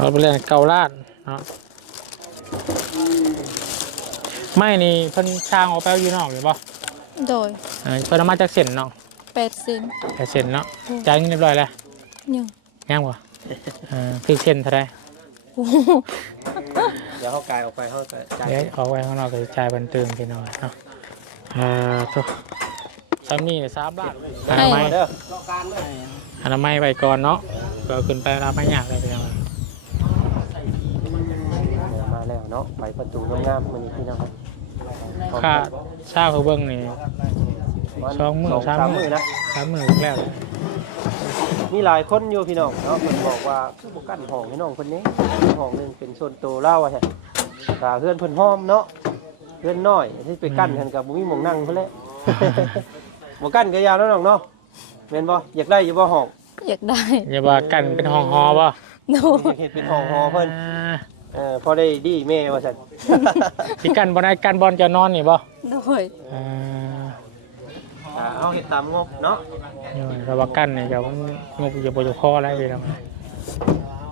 เราไปเรียนเกาลาดเนาะไม่นี่เพิ่นช่างออกไปเอาอยู่นอกหรือเปล่าโดยเออเพิ่นเอามาจากเส้นเนาะเป็ดซินแต่เส้นเนาะจ่ายเงินเรียบร้อยแล้วยังยังวะเออคือเส้นเท่าไรโอ้โหเดี๋ยวเขากายออกไปเขาจะจ่ายเดี๋ยวเอาไว้ข้างนอกก็จ่ายบันเติมไปหน่อยเนาะอ่าทุกซ้ำนี่เนี่ยสามบาทอนามัยเด้ออนามัยไว้ก่อนเนาะเพื่อขึ้นไปรับไม่ยากเลยพี่น้องมาแนาะไปประตูงามๆมันนี่พี่น้องค่าเช่าเขาเบิ้งนี่สองหมื่นสาสามมหมื่หมื่นนนะสามหมื่นแล้วเลยมีหลายคนอยู่พี่น้องเนาะเพิ่นบอกว่าคือบ่กั้นห้องพี่น้องเพิ่นนี้ห้องหนึงเป็นส่วนตัวเล่าว่าแท้ถ้าเพื่อนเพิ่นห้อมเนาะเพื่อนน้อยที่ไปกั้นกันกับบ่มีหม่องนั่งเพิ่นแหละบ่กั้นก็ยาวแล้วน้องเนาะแม่นบ่อยากได้อยู่บ่ห้องอยากได้อย่าว่ากันเป็นห้องฮอป่ะโดอยายกเฮ็ดเป็นห้องหอเพิ่น เออพอได้ดีแม่ว่าซั่นที่กันบอลไอ้กันบอลจะนอนนี่ป่ะโดยอ่าอ่าเอาเฮ็ดตามงบเนาะนี่ว่าแต่ว่ากันนี่จะมันงบจะบจะพออะไรไปแล้ว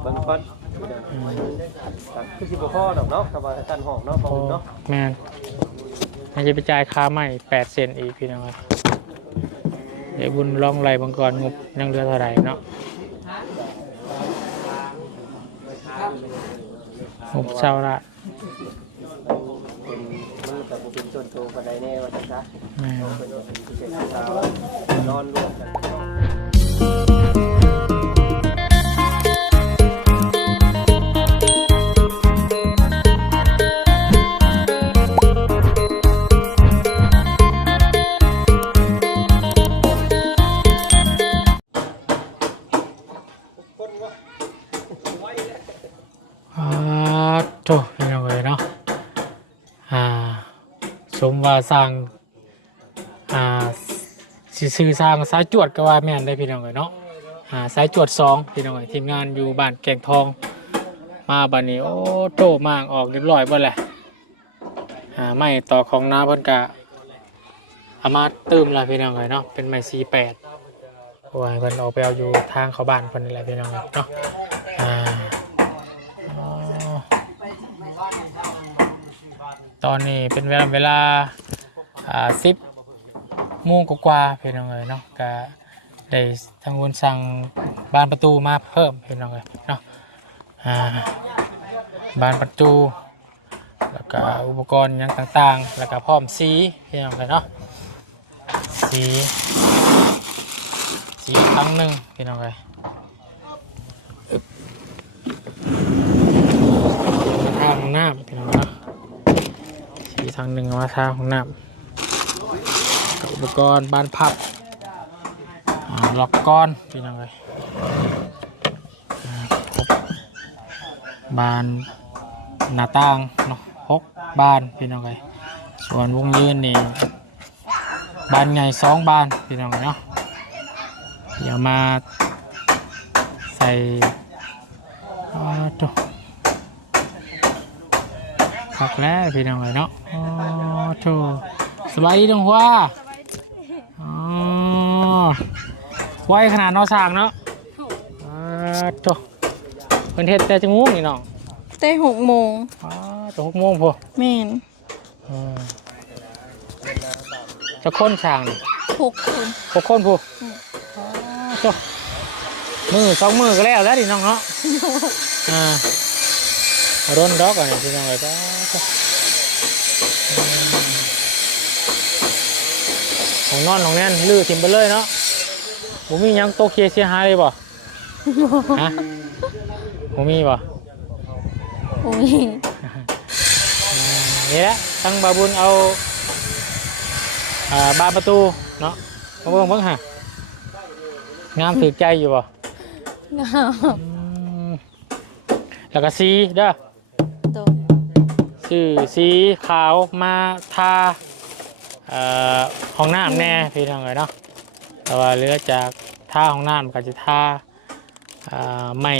เบิ่งก่อนครับคือสิบ่พอดอกเนาะถ้าว่ากั้นห้องเนาะพอพอเนาะแมนมันจะไปจ่ายค่าใหม่แปดเซนอีกพี่น้องครับเดี๋ยวบุญลองไล่บังกรงบยังเหลือเท่าไหร่เนาะ งบเช่าละเป็นมันก็บ่เป็นส่วนตัวปานใดแน่ว่าซั่นซะแม่นเป็นพิเศษสาวนอนรวมกัน ว่าสร้างอ่าสิซื้อสร้างสายจวดก็ว่าแม่นได้พี่น้องเลยเนาะอ่าสายจวดสองพี่น้องเลยทีมงานอยู่บ้านแก่งทอง มาบัดนี้โอ้โตมากออกเรียบร้อยเบ่แหละอ่าไม่ต่อของน้าเพิ่นกะเอามาเติมละพี่น้องเลยเนาะเป็นไม้สี่แปดเพราะว่าเพิ่นเอาไปเอาอยู่ทางเขาบ้านเพิ่นนี่แหละพี่น้องเลยเนาะอ่า อ๋อ ตอนนี้เป็นเวลาเวลาอ่าสิบโมงกว่าๆพี่น้องเลยเนาะก็ได้ทางวนสั่งบานประตูมาเพิ่มพี่น้องเลยเนาะอ่าบานประตูแล้วก็อุปกรณ์หยังต่างๆ แล้วก็พร้อมสีพี่น้องเลยเนาะสีสีครั้งหนึ่งพี่น้องเลยทางน้ำพี่น้องเนาะ ทางหนึ่งเอามาทางของน้ำกับอุปกรณ์บานพับล็อกก้อนพี่น้องเลยบบานหน้าต่างเนาะหกบานพี่น้องเลยส่วนวงยืนนี่บานใหญ่สองบานพี่น้องเลยเนาะเดี๋ยวมาใส่อ่า ตัวพักแล้วพี่น้องเลยเนาะโอ้โถสบายดีน้องว่าอ๋อไวขนาดเนอสร้างเนาะอ๋อโถเป็นเทศแต่จังงูนี่น้องเต้หกโมงอ๋อตัวหกโมงพอแม่นอืมจะค้นช่างนี่หกคนหกคนพูอ๋อโถมือสองมือก็แล้วแล้วดิน้องเนาะอ่า ร่นดอกอะนี่พี่น้องเลยก็ของนอนของแน่นลื้อถิ่มไปเลยเนาะผมมีหยังโตกเคเสียหายเลยบ่ฮะผมมีบ่โอ้ยนี่แหละตั้งบาบุญเอาอ่าบานประตูเนาะมาเบิ่งเบิ่งฮะงามถือใจอยู่บ่งามอืมแล้วก็สีเด้อโดย ชื่อสีขาวมาทาเอ่อห้องน้ำแน่พี่น้องเลยเนาะแต่ว่าเหลือจากท่าห้องน้ำก็จะท่าเอ่อไม่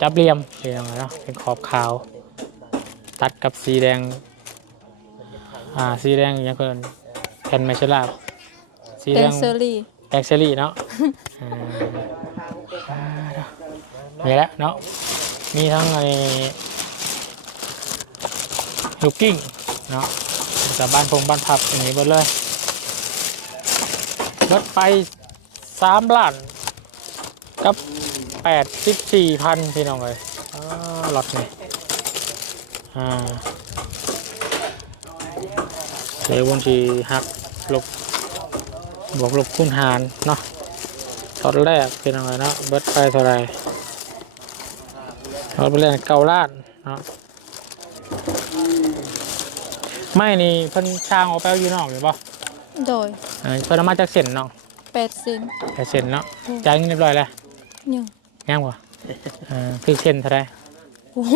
จับเหลี่ยมพี่น้องเลยเนาะเป็นขอบขาว ตัดกับสีแดงอ่าสีแดงอยังเกินแผ่นไมชลาบสีเต็แดงงเซอรี่แดงเซรี่เนาะอ่านี่แหละเนาะมีทั้งไอ้ ลูกกิ้งเนาะจากบ้านพงบ้านพับอย่างนี้หมดเลยรถไปสามล้านกับแปดสิบสี่พันพี่น้องเลยหลอดนี่อ่าเดี๋ยววันที่หักลบบวกลบคูณหารเนาะตอนแรกเป็นยังไงเนาะเบิดไปเท่าไหรเราไปเล่นเกาล้านเนาะ ไม่นี่เพิ่นช่างออกไปเอาอยู่นอกเลยป่ะโดยเออเพิ่นเอามาจากเส้นเนาะแปดเซนแต่เส้นเนาะจ่ายเงินเรียบร้อยแล้วยังยังบ่เออคือเส้นเท่าไหรโอ้โห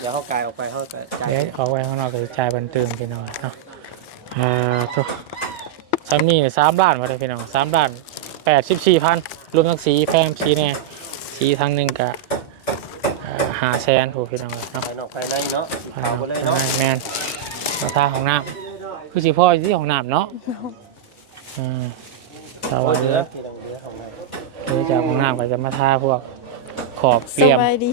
เดี๋ยวเขากายออกไปเขาจะจ่ายเดี๋ยวออกไปข้างนอกก็จะจ่ายบันเติมพี่น้องเนาะอ่าตัวสามีสามล้านมาเลยพี่น้องสามล้านแปดสิบสี่พันรวมทั้งสีแพงสีเนี่ยสีทั้งหนึ่งกะ หาแสนถูกพี่น้องเนาะภายนอกภายในเนาะสีขาวหมดเลยเนาะแมนราคาของน้ำคือสิพ่ออยู่ที่ของน้ำเนาะอืมถ้าเอาว่าเหเรืลืออพี่น้องเหลือของไหนคือจะของน้ำก็จะมาทาพวกขอบสเรียมบายดี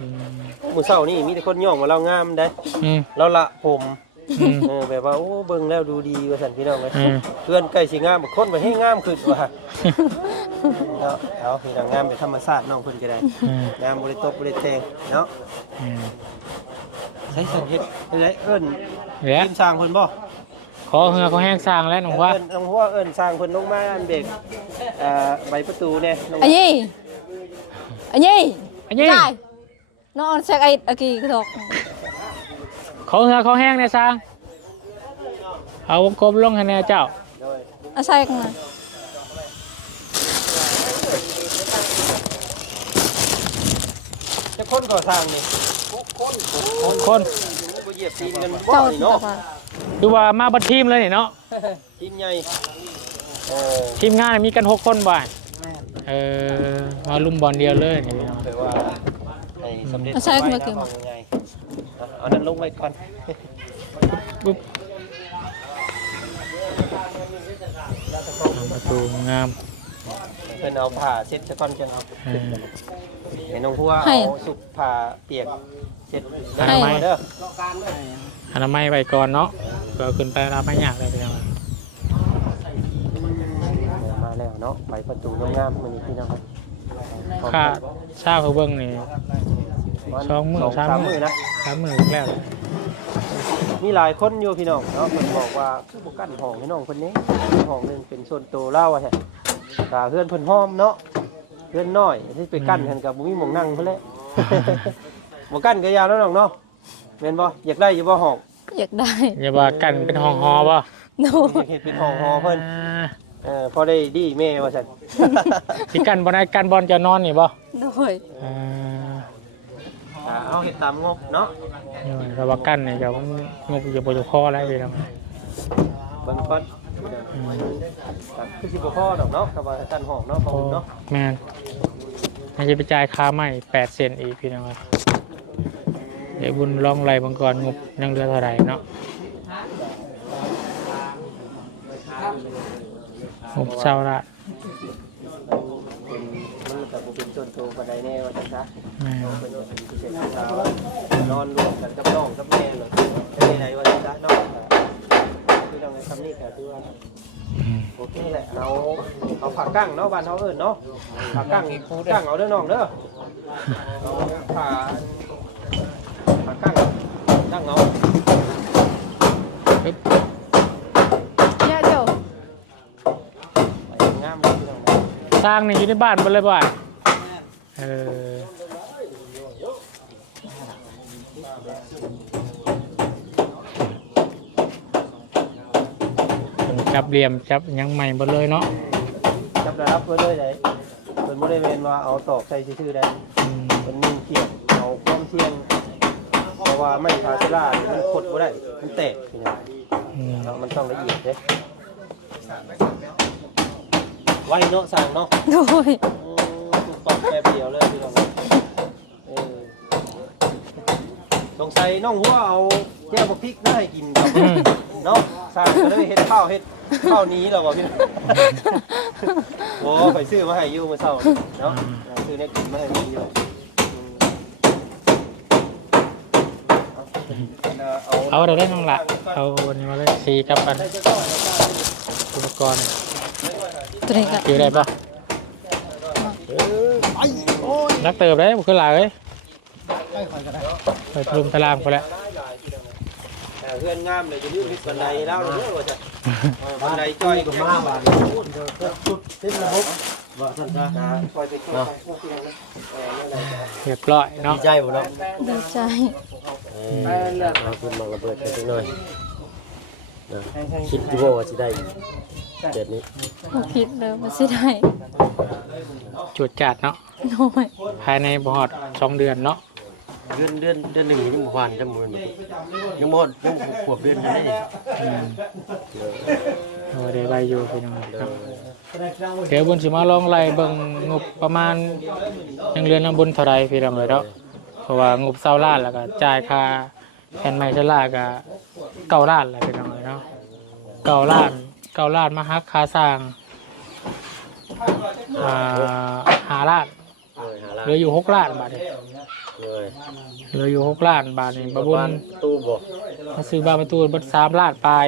อืมมื้อเช้านี่มีแต่คนย่องมาเรางามได้อืมเราละผมอืม เออแบบว่าโอ้เบิ่งแล้วดูดีว่าซั่นพี่น้องเอ้ยอืม เพื่อนใกล้สิงามคนบ่ให้งามขึ้นว่าเนาะเอาพี่น้องงามเป็นธรรมชาติน้องเพิ่นก็ได้อืมงามบ่ได้ตบบ่ได้แต่งเนาะอืมใช้สังเฮ็ดได้เอิ้นเดี๋ยวทีมสร้างเพิ่นบ่ขอเหือเขาแห้งสร้างแล้วหนูว่า เอิ้นน้องหัวเอิ้นสร้างเพิ่นลงมาอันเบรกเอ่อใบประตูเนี่ยน้องอันนี้อันนี้อันนี้ได้น้อง เช็คไอ้อากีกระดกขอเหือเขาแห้งในสร้าง เอาวงกลมลงให้แน่เจ้าโดยอาใส่กันนะจะคนก่อสร้างนี่คนบ่เหยียบตีนกันบ่เจ้านี่ตาเนาะบาดูว่ามาบัดทีมเลยนี่เนาะ ทีมใหญ่เออทีมงานมีกันหกคนบ่ายเออมาลุมบอลเดียวเลยนี่พี่น้อง แปลว่าให้สำเร็จอาใส่กันมาเกี่ยวว่ายังไง อะเอานั้นลงไว้ก่อนปุ๊บประตูงามเพิ่นเอาผ้าเช็ดซะก่อนจังเอาเออให้น้องหัวเอาสุกผ้าเปียกเช็ดให้เด้ออนามัยไว้ก่อนเนาะก็ขึ้นไปรับไม่ยากเลยพี่น้องมาแล้วเนาะไปประตูงามๆมื้อนี้พี่น้องครับค่าเช่าเขาเบิ้งนี่ สองมื้อสองสามสามมื้มื้ออนะสามหมื่นแล้ว มีหลายคนอยู่พี่น้องเนาะเพิ่นบอกว่าคือบ่กั้นห้องพี่น้องเพิ่นนี้ห้องหนึงเป็นส่วนตัวเล่าว่าแท้ตาเพื่อนเพิ่นห้อมเนาะเพื่อนน้อยที่ไปกั้นกันกับบ่มีหม่องนั่งเพิ่นแหละ บ่กั้นก็ยาวแล้วน้องเนาะแม่นบ่อยากได้อยู่บ่ห้องอยากได้อย่าว่ากันเป็นห้องฮอป่ะโดอยายกเฮ็ดเป็นห้องหอเพิ่นอ่าเออพอได้ดีแม่ว่าซั่น สิกันบอลไอ้กันบอลจะนอนนี่ป่ะโดย อ่า อ่าเอาเฮ็ดตามงบเนาะนี่ว่าแต่ว่ากันนี่ก็มันงบจะบริคอแล้วพี่น้องเบิ่งก่อนครับคือสิบ่พอดอกเนาะถ้าว่ากั้นห้องเนาะบ่พอเนาะแมนมันจะไปจ่ายค่าใหม่แปดเซนอีกพี่น้องเดี๋ยวบุญลองไล่บังกรงบยังเหลือเท่าไหร่เนาะงบเศร้าละ มันก็บ่เป็น ส่วนตัวปานใดแน่ว่าซั่นซะแม่นเพิ่นว่าสิเสร็จสาวนอนรวมกันกับน้องกับแม่เลยเป็นไดว่าซั่นซะเนาะคือต้องให้คำนี้ก็คือว่าอืมโอเคแหละเราเอาผักกั้งเนาะบ้านเขาเอิ้นเนาะผักกั้งกั้งเอาเด้อน้องเด้อเอาผ่าผักกั้งกั้งเอาปึ๊บเนี่ยเจ้าไปงามเลยพี่น้องนะ สร้างนี่อยู่ในบ้านหมดเลยบ่ะ เออจับเหลี่ยมจับหยังใหม่หมดเลยเนาะจับได้รับเพิ่นเลยได้เพิ่นบ่ได้แม่นว่าเอาตอกใส่ซื่อๆได้อืมเพิ่นนิ่งเที่ยงเอาความเที่ยงเพราะว่าไม่พาสลานี่มันขดบ่ได้มันแตกพี่น้องอืมเนาะมันต้องละเอียดเด้ไว้เนาะสั่งเนาะโดยอืม ปอกแบบเดียวเลยพี่น้องครับสงสัยน้องหัวเอาแก้วพริกมาให้กินครับเนาะสร้างก็เลเห็ดข้าวเห็ดข้าวนี้เราบอกพี่น้องโอ้ไปซื้อมาให้ยูมื่อเช้านี่เนาะซื้อเนี่ยกินมาให้อยู่อยู่เอาเราได้น้องละเอาวันนี้มาเลยสีกับอันอุปกรณ์ตัวนี้ก็อยู่ได้ปะ นักเติบได้บุคลาเลยไปพลุมตารางไปแล้วแต่เพื่อนงามเลยจะยืดบันไดแล้วเด้อว่าจะบันไดจ้อยก็มาบาดจุดติดระบบว่าท่านจะคอยไปช่วยพวกที่นั่นนะเออนั่นแหละเรียบร้อยเนาะดีใจบ่เนาะดีใจเออเอาขึ้นมาระเบิดกันสักหน่อยนะคิดที่ว่าสิได้ เจ็ดนี้บ่คิดเลยว่าสิได้จุดจัดเนาะน้อยภายในบอดสองเดือนเนาะเดือนเดือนเดือนหนึ่งยังบ่ผ่านจังมื้อนี้ยังบ่ยังขวบเดือนอยู่นี่อืมเอาเดี๋ยวไปอยู่ไปหน่อยเนาะเดี๋ยวบนสิมาลองไล่เบิ่งงบประมาณยังเรือนน้ำบนเท่าไรพี่น้องเลยเนาะเพราะว่างบเศร้าล้านแล้วก็จ่ายค่าแผ่นไม้ชะลาก็เก้าล้านแล้วพี่น้องเลยเนาะเก้าล้าน เก้าล้านมาฮักค่าสร้างอ่าหาล้านเลยหาเหลืออยู่หกล้านบาทนี่เลยเหลืออยู่หกล้านบาทนี่บะบุญบ้านตู้บ่มาซื้อบ้านประตูเบัดสามล้านปลาย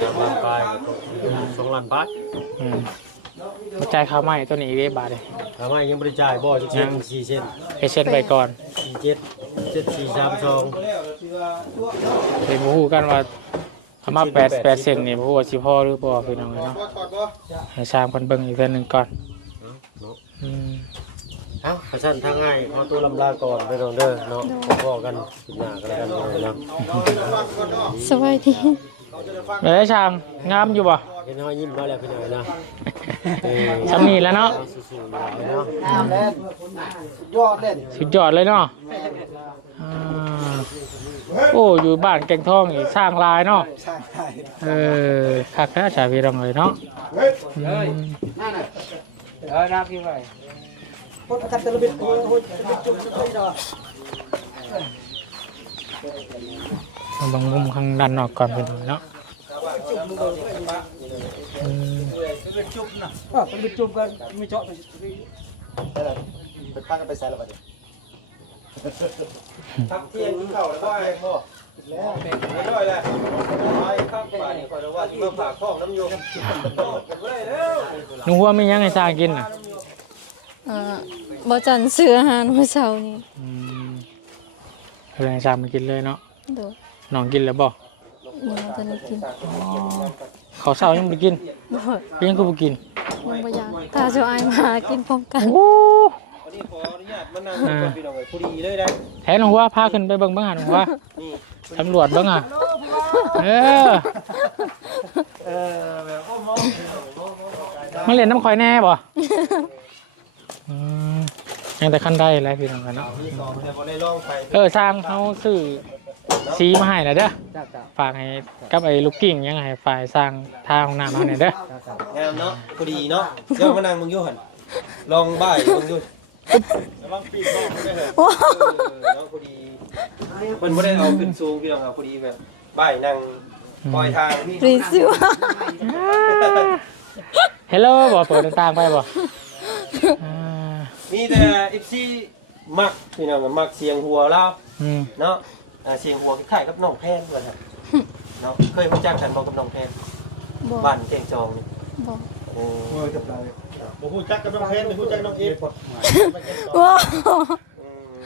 สามล้านปลายสองล้านบาทอืมมาจ่ายค่าไม้ตัวนี้อีกเด้บาทเลยทำไมยังบ่ได้จ่ายบ่จักเส้นสี่เส้นเอเช็ดไปก่อนสี่เจ็ดเจ็ดสี่สามสองเดี๋ยวพูดกันว่า ทำมาแปดแปดเซนนี่พูดว่าสิพ่อหรือพ่อพี่น้องเนาะให้สร้างคนเบิ่งอีกเส้นหนึ่งก่อนเนาะอืมเอ้าขะสั้นทางง่ายขอตัวลำลาก่อนไปน้องเด้อเนาะพอๆกันสิหน้ากันแล้วกันเลยเนาะสวัสดีเดี๋ยวได้ช่างงามอยู่บ่เห็นเฮายิ้มมาแล้วพี่น้อยนะเออสำนีแล้วเนาะสู้ๆเลยเนาะยอดเล่นสุดยอดเลยเนาะ อ่าโอ้อยู่บ้านแกงทองอีกสร้างลายเนาะใช่ใช่เออคักแค่ชาพี่น้องเลยเนาะอืมเออน้าพี่ไปพดกันตะลุบิดโอ้โหจะไปจุ่มจะไปดอกเอาบางมุมข้างด้านนอกก่อนพี่น้องเนาะอืมอะไปจุ่มกันไม่เจาะไปไปตั้งกันไปใส่ละบัดนี้ ทักเที่ยงกินข้าวแล้วก็ไอ้พ่อแล้วไม่ได้เลยไปข้ามไปนี่คอยรู้ว่าที่มาฝากท้องน้ำโยมกันเลยเร็วหนุ่งหัวไม่ยังให้สร้างกินน่ะอ่าบ่จันซื้ออาหารมื้อเช้านี้อืมเอาแรงสร้างมากินเลยเนาะโดยน้องกินแล้วบ่ยังบ่ทันได้กินเขาวเช้ายังไม่กินโดยยังก็บ่กินยังบ่อยากถ้าเจ้าอายมากินพร้อมกัน โอ้วั นนี้ขออนุญาตมานั่งกับพี่น้องเลยพอดีเลยนะแทนหนุ่งหัวพาขึ้นไปเบิ่งเบิ่งหาหนุ่งหัวนี่ตำรวจเบิ่งอะเออเออแบบโอ้โหมาเล่นน้ำข่อยแน่บ่อืมยังแต่ขั้นได้แล้วพี่น้องกันเนาะมีสองแต่พอได้ลองไปเออสร้างเขาซื้อสีมาให้นะเด้อฝากให้กับไอ้ลูกกิ้งยังไงฝ่ายสร้างทางห้องน้ำมาให้เด้องามเนาะพอดีเนาะเดี๋ยวมานั่งมึงอยู่หันลองบ่ายมึงอยู่ ระวังปีกบ้องไม่ได้เหรอเออเนาะพอดีเพิ่นบ่ได้เอาขึ้นสูงพี่น้องครับพอดีแบบบ่ายนั่งปล่อยทางนี่รีซิวเฮลโลบ่เปิดหน้าต่างไปบ่อ่ามีแต่ FC มักพี่น้องมักเสียงหัวเราอืมเนาะอ่าเสียงหัวคล้ายๆกับน้องแพนเพิ่นฮะเนาะเคยรู้จักกันบ่กับน้องแพนบ่บ้านเก่งจองนี่บ่ โอ้บ่ฮู้จักกับน้องเพชรบ่ฮู้จักน้องเอฟว้าวอืม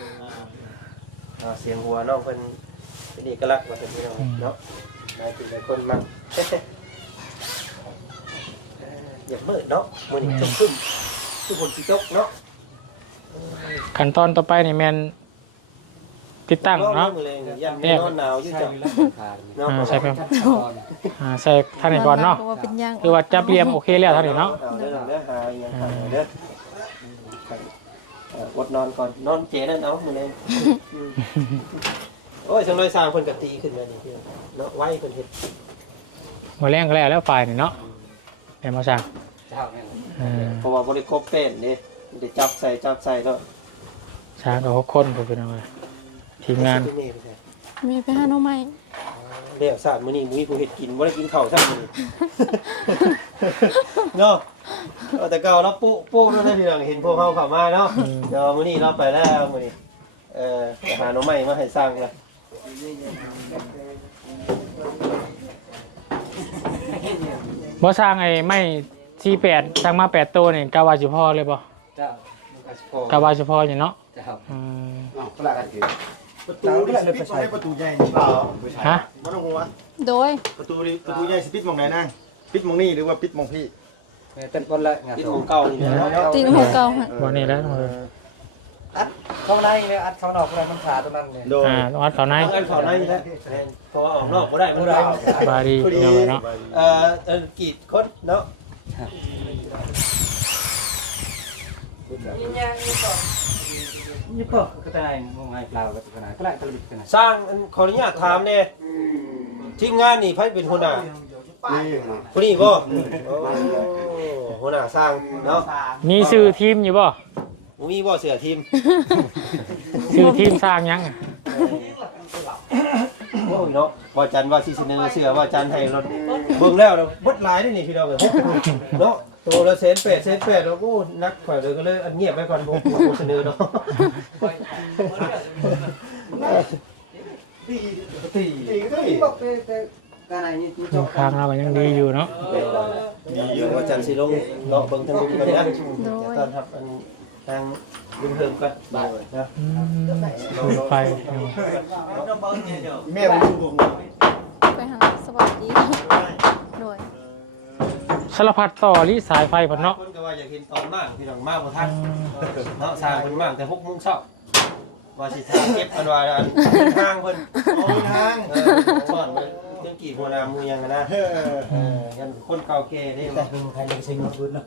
อ่าเสียงหัวน้องเพิ่นเป็นเอกลักษณ์ว่าเป็นพี่น้องเนาะหลายปีหลายคนมักเอ่ออย่าเมืดเนาะมื้อนี้จมครึ้มทุกคนสิตกเนาะ ขั้นตอนต่อไปนี่แมน ติดตั้งเนาะมื้อแรงยันมีนอนหนาวอยู่จ้ะเนาะอ่าใช่ครับอ่าใส่ท่านไหนก่อนเนาะว่าเป็นหยังคือว่าจับเหลี่ยมโอเคแล้วท่านนี้เนาะ เอาเด้อเด้อหาอีหยังกันเด้อเอ่ออดนอนก่อนนอนเจนั่นเอามื้อแรงอืมโอ้ยจังเลยสร้างเพิ่นก็ตีขึ้นมานี่พี่เนาะไว้เพิ่นเฮ็ดมาแรงก็แล้วแล้วฝ่ายนี่เนาะเดี๋ยวมาสั่งเออเพราะว่าบ่ได้ครบเป็นเด้ได้จับใส่จับใส่แล้วช้างกับหกคนผมเป็นอะไร ทีมงานที่นี่ไปใส่แม่ไปหาหน่อไม้เดี๋ยวสาดมื้อนี้มื้อนี้ผู้เฮ็ดกินบ่ได้กินข้าวซ้ํมื้อนี้เนาะเอาแต่เก่าเราปุ๊ปุ๊แล้วได้ทีหลังเห็นพวกเฮาเข้ามาเนาะเดี๋ยวมื้อนี้เราไปแล้วมื้อนี้เอ่อไปหาหน่อไม้มาให้สร้างเลยบ่สร้างไอ้ไม้ที่แปดสร้างมาแปดตัวนี่กาวาสิพอเลยบ่เจ้ามันก็สิพอกาวาสิพออยู่เนาะเจ้าอืมอ้าวพลาดกันคือ ประตูนี่สปิดให้ประตูใหญ่นี่เปล่าฮะไม่ต้องห่วงโดยประตูนี่ประตูใหญ่สปิดมองไหนนั่งปิดมองนี่หรือว่าปิดมองพี่แม่เต้นบนละงานที่โตของเก่านี่แหละเนาะตีนหัวเก่าหั่นบ่นี่แล้วเอออัดเข้าในเลยอัดเข้านอกเลยมันขาดตรงนั้นเลยโดยอ่าต้องอัดเขาในเอาเงินเขาในนี่แหละเพราะว่าออกนอกบ่ได้มันได้สบายดีพี่น้องเนาะเอ่อเอ่อกีดคนเนาะ นี่ก็ก็ได้มองไงเปล่าก็ขนาดก็ได้ก็เลยขนาดสร้างอันขออนุญาตถามแน่ทีมงานนี่ไผเป็นหัวหน้านี่ผู้นี้บ่โอ้หัวหน้าสร้างเนาะมีชื่อทีมอยู่บ่บ่มีบ่เสือทีมชื่อทีมสร้างยังโอ้ยเนาะว่าจันว่าสิเสนอเสือว่าจันให้รถเบิ่งแล้วเนาะเบดหลายนี่นี่พี่น้องเอ้ยเนาะ ตัวละแสนแปดแสนแปดแล้วโอ้นักข่อยเลยก็เลยอันเงียบไว้ก่อนบ่บ่เสนอเนาะตีตีนี่บอกไปไปการไหนนี่จบทางเราก็ยังดีอยู่เนาะดีอยู่ว่าจันสิลงเนาะเบิ่งทางลุงกันนะตอนรับอันทางลุงเพิ่มกันนะอืมดูไปแม่ผมดูผมไปหาสวัสดีโดย สารพัดต่อลิสายไฟพุ่นเนาะคนก็ว่าอยากเห็นตอนมากพี่น้องมากบ่ทันเนาะสร้างเพิ่นมากแต่6:00นเช้าว่าสิทาเก็บอันว่าอันทางเพิ่นโอ้ยทางเออซ่อนไว้เรื่องกี่หัวหน้ามือยังอะนะเออเออยันคนเก่าแก่ได้แต่บ่เป็นใครจะชิงมาพื้นเนาะ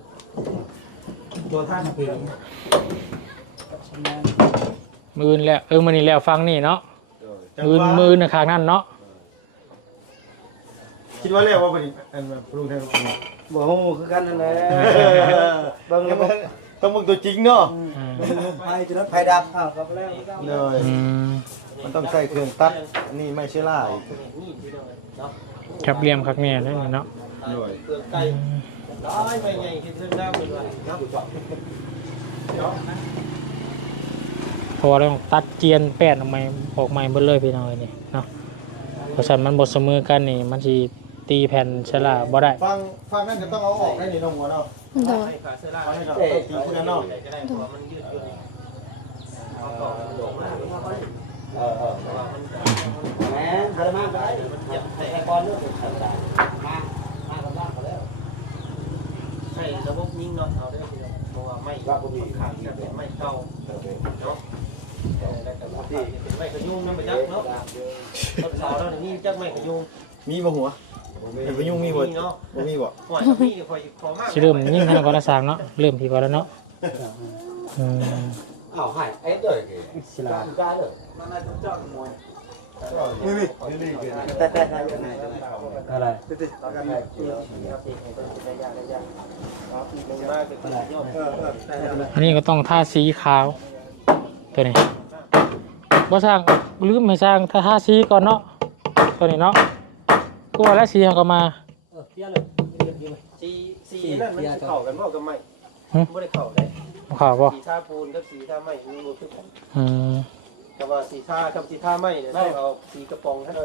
ตัวท่านเพลงมืออนแล้วเออมื้อนี้แล้วฟังนี่เนาะมืออนมืออนข้างนั้นเนาะ คิดว่าเรียกว่าเป็นอันปรุงแทนบ่ฮู้คือกันนั่นแหละเบิ่งแล้วต้องมึงตัวจริงเนาะไฟจะรถไฟดับอ้าวก็แล้วเลยอืมมันต้องใช้เครื่องตัดอันนี้ไม่ใช่ล่าอีกครับเหลี่ยมครับแม่ได้เนาะเลยเปลือกไก่ร้อยไม่ใหญ่คิดเรื่องน้ำเพิ่นเนาะพอเราต้องตัดเจียนแป้นออกมาออกมาเบิดเลยพี่น้อยนี่เนาะเพราะฉะนั้นมันบ่เสมอกันนี่มันสิ ตีแผ่นฉลาบ่ได้ ฟังฟังนั่นก็ต้องเอาออกได้นี่น้องหัวเนาะโดยให้ขาเสื้อลาฟังให้เราต้องตีคู่กันเนาะก็ได้เพราะว่ามันยืดอยู่นี่เอาต่อมันโด่งมากเออเออเพราะว่ามันแม่ทำมาได้มันเหยียบแต่ใส่ก่อนเรื่องธรรมดามามากับบ้านก็แล้วใส่ระบบยิงเนาะเอาได้ทีเดียวเพราะว่าไม่ขาดที่เป็นไม่เก่าเนาะเออแล้วก็ว่าที่เป็นไม่ขยุ่งนั่นไปจักเนาะรถเสาแล้วนี่จักไม่ขยุ่งมีบ่หัว เห็นพยุงมีบ่เนาะบ่มีบ่หวยก็มีคอยขอมากสิเริ่มยิ่งให้เราก็ละสร้างเนาะเริ่มพี่ก็แล้วเนาะอืม อ้าวให้ไอ้เด้อศิลาได้เลยนี่นี่นี่คือแต่แต่ได้ยังไงอะไรอันนี้ก็ต้องทาสีขาว ตัวนี้บ่สร้างลืมให้สร้างถ้าทาสีก่อนเนาะตัวนี้เนาะ ก็ว่าแล้วสีเขาก็มาเออเตี้ยเลยดีไหมสีสีนั่นมันสิเข้ากันบ่กับไม่หึบ่ได้เข้าได้ข่าวบ่สีทาปูนกับสีทาไม้มันบ่คือกันอืมแต่ว่าสีทากับสีทาไม้เนี่ยต้องเอาสีกระป๋องท่าน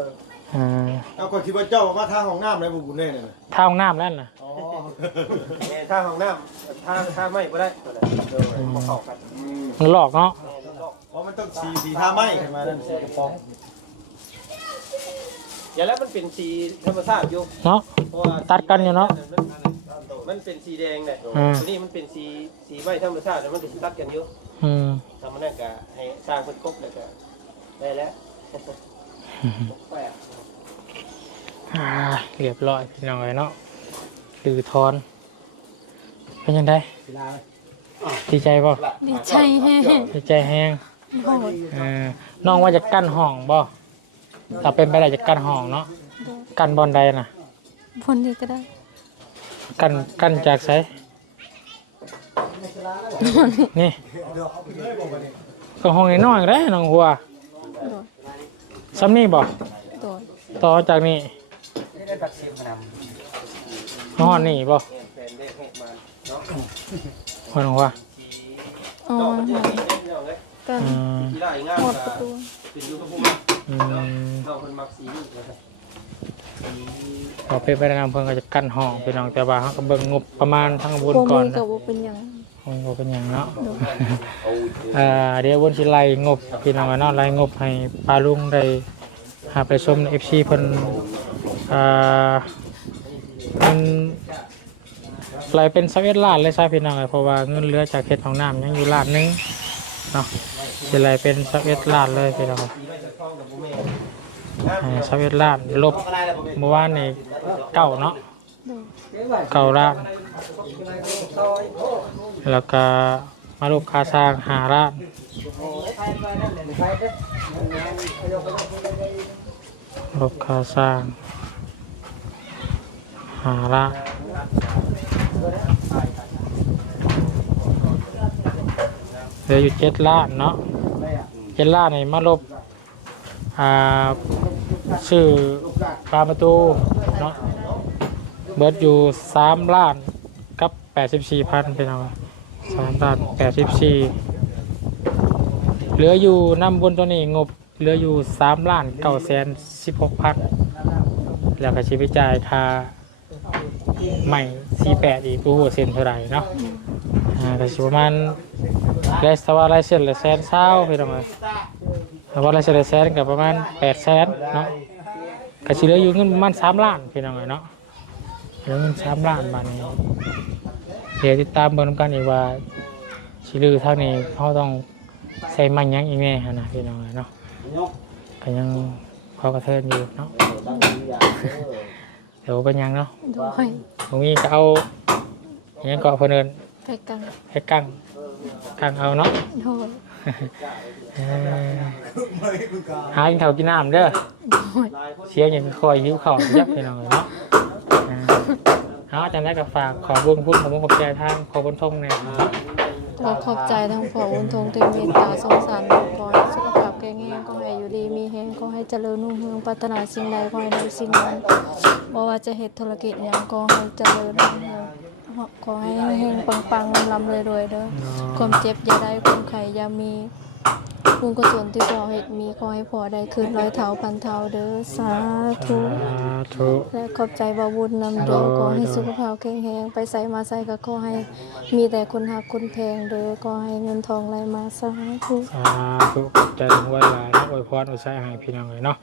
อืมเอาก็คิดว่าเจ้ามาทางห้องน้ำได้บ่บุญแน่น่ะท่าห้องน้ำแล้วน่ะอ๋อทาห้องน้ำทาทาไม้บ่ได้ตัวนั้นเออบ่เข้ากันมันหลอกเนาะเพราะมันต้องสีสีท่าไม้มานั่นสีกระป๋อง อย่าแล้วมันเป็นสีธรรมชาติอยู่เนาะ เพราะว่าตัดกันอยู่เนาะมันเป็นสีแดงเนี่ยอืม ตัวนี้มันเป็นสีสีไม้ธรรมชาติแต่มันก็สิตัดกันอยู่อืมทำมันนั่นก็ให้สร้างเพิ่นครบแล้วก็ได้แล้วแปลกอ่าเรียบร้อยพี่น้องเลยเนาะตือทอนเป็นยังไงศิลาดีใจป่ะดีใจแฮงดีใจแห้งโดยเออน้องว่าจะกั้นห้องบ่ ถ้าเป็นไปได้จะกั้นห้องเนาะกั้นบอลใดน่ะพนดีก็ได้กั้นกั้นจากไสนี่ก็ห้องน้อยๆเลยน้องหัวโดยซ้ำนี่บ่โดยต่อจากนี่นี่ได้ตักซิมนห้องนี่บ่แฟนเด็กให้มาเนาะห้องน้องหัวอ๋อดอกมันจะโดยมีเล่นเนาะน้องเอ้ยกันอืมกีฬาอีงามหมดปก็ระตูเป็น อยู่กับพวกเราอืมน้องเพิ่นมักสีนี่ก็ได้พอเพชรไปแนะนำเพิ่นก็จะกั้นห้องพี่น้องแต่ว่าเขาก็เบิ่งงบประมาณทั้งบนบ่ก่อนมีนะก็บ่เป็นหยังคงบ่เป็นหยังเนาะ อ่าเดี๋ยววนสิไล่งบพี่น้องเนาะไล่งบให้ปลาลุงได้หาไปชมใน FC เพิ่นอ่ามันไล่เป็น21ล้านเลยซะพี่น้องเอ้ยเพราะว่าเงินเหลือจากเขตของน้ำยังอยู่ล้านหนึงเนาะ สิไล่เป็น21ล้านเลยพี่น้องสีไว้จะคล้องกับบ่แม่นอ่า21ล้านลบเมื่อวานนี่เก้าเนาะเก้าล้านแล้วก็มาลูกค้าสร้างหาล้านลูกค้าสร้างหาละ เหลืออยู่เจ็ดล้านเนาะเจ็ดล้านในมาลบอ่าชื่อปลาประตูเนาะเบิดอยู่สามล้านกับแปดสิบสี่พันเป็นเอาสามล้านแปดสิบสี่เหลืออยู่น้ำบนตัวนี้งบเหลืออยู่สามล้านเก้าแสนสิบหกพันแล้วก็ชีวิตจ่ายค่าใหม่สี่แปดอีกผู้หัวเซ็นเท่าไหร่เนาะ ก็สิประมาณเลสตว่าไรเซ็นละแสนเศร้าพี่น้องเอ้ยแต่ว่าไรเซ็นละแสนกับประมาณแปดแสนเนาะก็สิเหลืออยู่เงินประมาณสามล้านพี่น้องเอ้ยเนาะเหลือเงินสามล้านบาทนี้เดี๋ยวติดตามเบิ่งนำกันอีกว่าสิเหลือเท่านี้เขาต้องใส่มันหยังอีกแน่หั่นนะพี่น้องเอ้ยเนาะก็ยังพอกระเทินอยู่เนาะเดี๋ยวเป็นหยังเนาะโดย ตรงนี้ก็เอาอย่างนี้ก็เอาเพนเอิน ไปกันให้กั้งกั้งเอาเนาะโดยเออหากินข้าวกินน้ำเด้อโดยเสียงอย่างคอยหิวข้าวยับไปหน่อยเนาะอ่าเอาจังได้กับฝากขอบุญพูดของมุขขอบใจทางขอบุญทงเนี่ยเนาะขอขอบใจทั้งพ่ออุนทงที่เมตตาสงสารขอให้สุขภาพแข็งแรงขอให้อยู่ดีมีแรงขอให้เจริญรุ่งเรืองปรารถนาสิ่งใดขอให้ได้สิ่งนั้นบ่ว่าจะเฮ็ดธุรกิจหยังขอให้เจริญรุ่งเรือง ขอให้เฮงๆปังๆลำๆรวยๆเด้อความเจ็บอย่าได้ความไข่อย่ามีบุญกุศลที่พ่อเฮ็ดมีขอให้พ่อได้คืนร้อยเท่าพันเท่าเด้อสาธุสาธุและขอบใจบาวุญนำเด้อขอให้สุขภาพแข็งแรงไปใส่มาใส่ก็ขอให้มีแต่คนหักคนแพงเด้อขอให้เงินทองไหลมาสาธุสาธุขอบใจทั้งวันหลายเนาะอวยพรอวยใส่ให้พี่น้องเลยเนาะ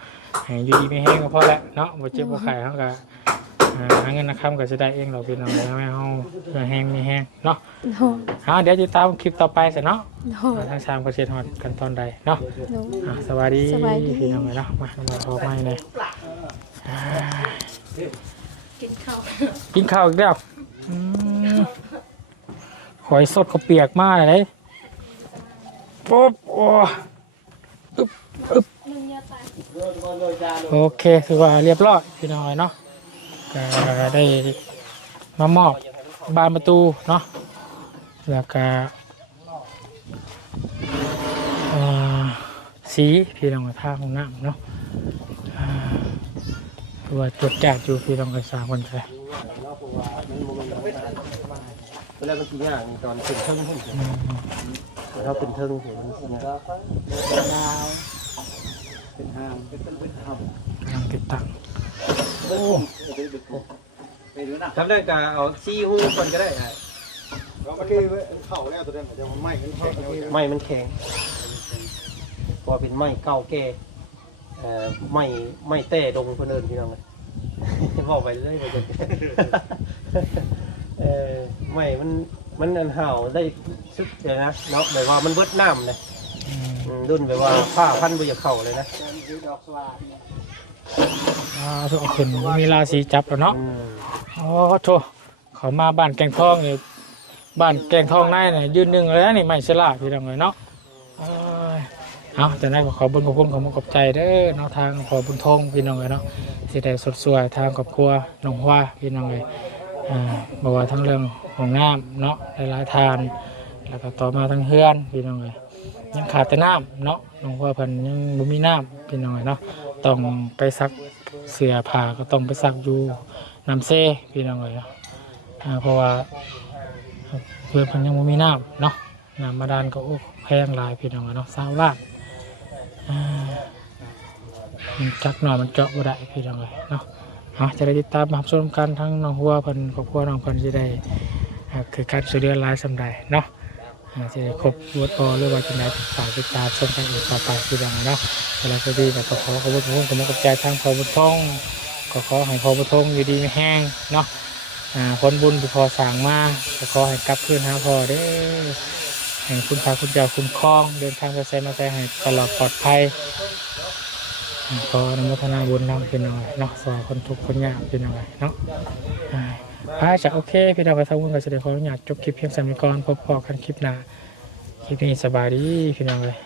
ให้อยู่ดีไม่แห้งก็พอแล้วเนาะบ่เจ็บบ่ไข้เฮาก็อ่า หาเงินนะครับก็จะได้เองเราพี่น้องเลยไม่เฮาเพื่อแห้งมีแห้งเนาะโดยเอาเดี๋ยวติดตามคลิปต่อไปสิเนาะโดยทางสามก็เช็ดฮอดกันตอนใดเนาะโดย อะสวัสดีสวัสดี พี่น้องเลยเนาะมามาพอไม่เลยอ่ากินข้าวกินข้าวอีกแล้วอืมหอยสดเขาวเปียกมากเลยปุ๊บโอ้อึ๊บอึ๊บโอเคคือว่าเรียบร้อยพี่น้องเลยเนาะก็ ได้มามอบบานประตูเนาะแล้วก็อ่าสีพี่น้องท่าของน้ำเนาะอ่าตัวจดแจกอยู่พี่น้องกันสามคนใช่เวลามันสิยากนี่ตอนขึ้นเทิงพุ่นเฮาขึ้นเทิงสิมันสิยากเป็นห้ามเป็นเป็นห้ามกำลังติดตั้งไปดูนะ ทำได้ก็เอาซี่ฮู้ก่อนก็ได้อะแล้วเมื่อกี้เข่าแล้วตัวนั้นจะมันไหม้กันแข็งแล้วไม้มันแข็งเพอเป็นไม้เก่าแก่เอ่ไม้ไม้แต่ดงเพิ่นเอิ้นพี่น้องเอ้ยบอกไปเรื่อยไปจนเออไม่มันมันอันห่าได้สุดเลยนะเนาะแบบว่ามันเบิดน้ำเลยอืมอืมรุ่นแบบว่าผ้าพันไปจาเข่าเลยนะ อ่าทุกคนมีราศีจับแล้วเนาะอืมโอ้โถเขามาบ้านแกงทองนี่บ้านแกงทองนายเนี่ยยืนหนึ่งเลยนะนี่ไม่ฉลาพี่น้องเลยเนาะเอ้ยเอาแต่นั้นก็ขอบุญขอบคุณขอมุขขอบใจเด้อเนาะทางขอบุญทองพี่น้องเลยเนาะสิได้สดสวยทางครอบครัวน้องว่าพี่น้องเลยอ่าบอกว่าทั้งเรื่องของน้ำเนาะหลายๆทาน แล้วก็ต่อมาทั้งเฮือนพี่น้องเลยยังขาดแต่น้ำเนาะหลวงพ่อเพันยังบ่มีน้ำพี่น้องเลยเนาะ ต้องไปซักเสื้อผ้าก็ต้องไปซักอยู่น้ำเซ่พี่น้องเลยเนะอ่าเพราะว่าเพื่อนพันยังบ่มีน้ำเนาะน้ำมาดานก็โอ้แพงหลายพี่น้องเนาะสาวลานอ่ามันจักหน่อยมันเจาะบ่ได้พี่น้องเลยเนาะเอาจะได้ติดตามรับชมกันทั้งน้องหัวเพิ่นครอบครัวน้องเพิ่นสิได้คือการช่วยเหลือหลายสำใดเนาะ อ่าสิได้ครบรวดพอหรือว่าจังไดฝากติดตามชมกันอีกต่อไปพี่น้องเนาะสำหรับคดีก็ขอขอขอบคุณขอบคุณกับใจทางพอบุญทองก็ขอให้พอบุญทองอยู่ดีไม่แห้งเนาะอ่าผลบุญพอสั่งมาก็ขอให้กลับคืนหาพอเด้อให้คุณพระคุณเจ้าคุ้มครอง เดินทางไปไสมาไสให้ตลอดปลอดภัยขออนุโมทนาบุญนำเป็นหน่อยเนาะสอคนทุกข์คนยากเป็นหน่อยเนาะ พาพระจะโอเค พี่น้องไปทาวุ้นกับเสด็จขออนุญาตจบคลิปเพียงสามีก่อนพบพอกันคลิปหน้าคลิปนี้สบายดีพี่น้องเลย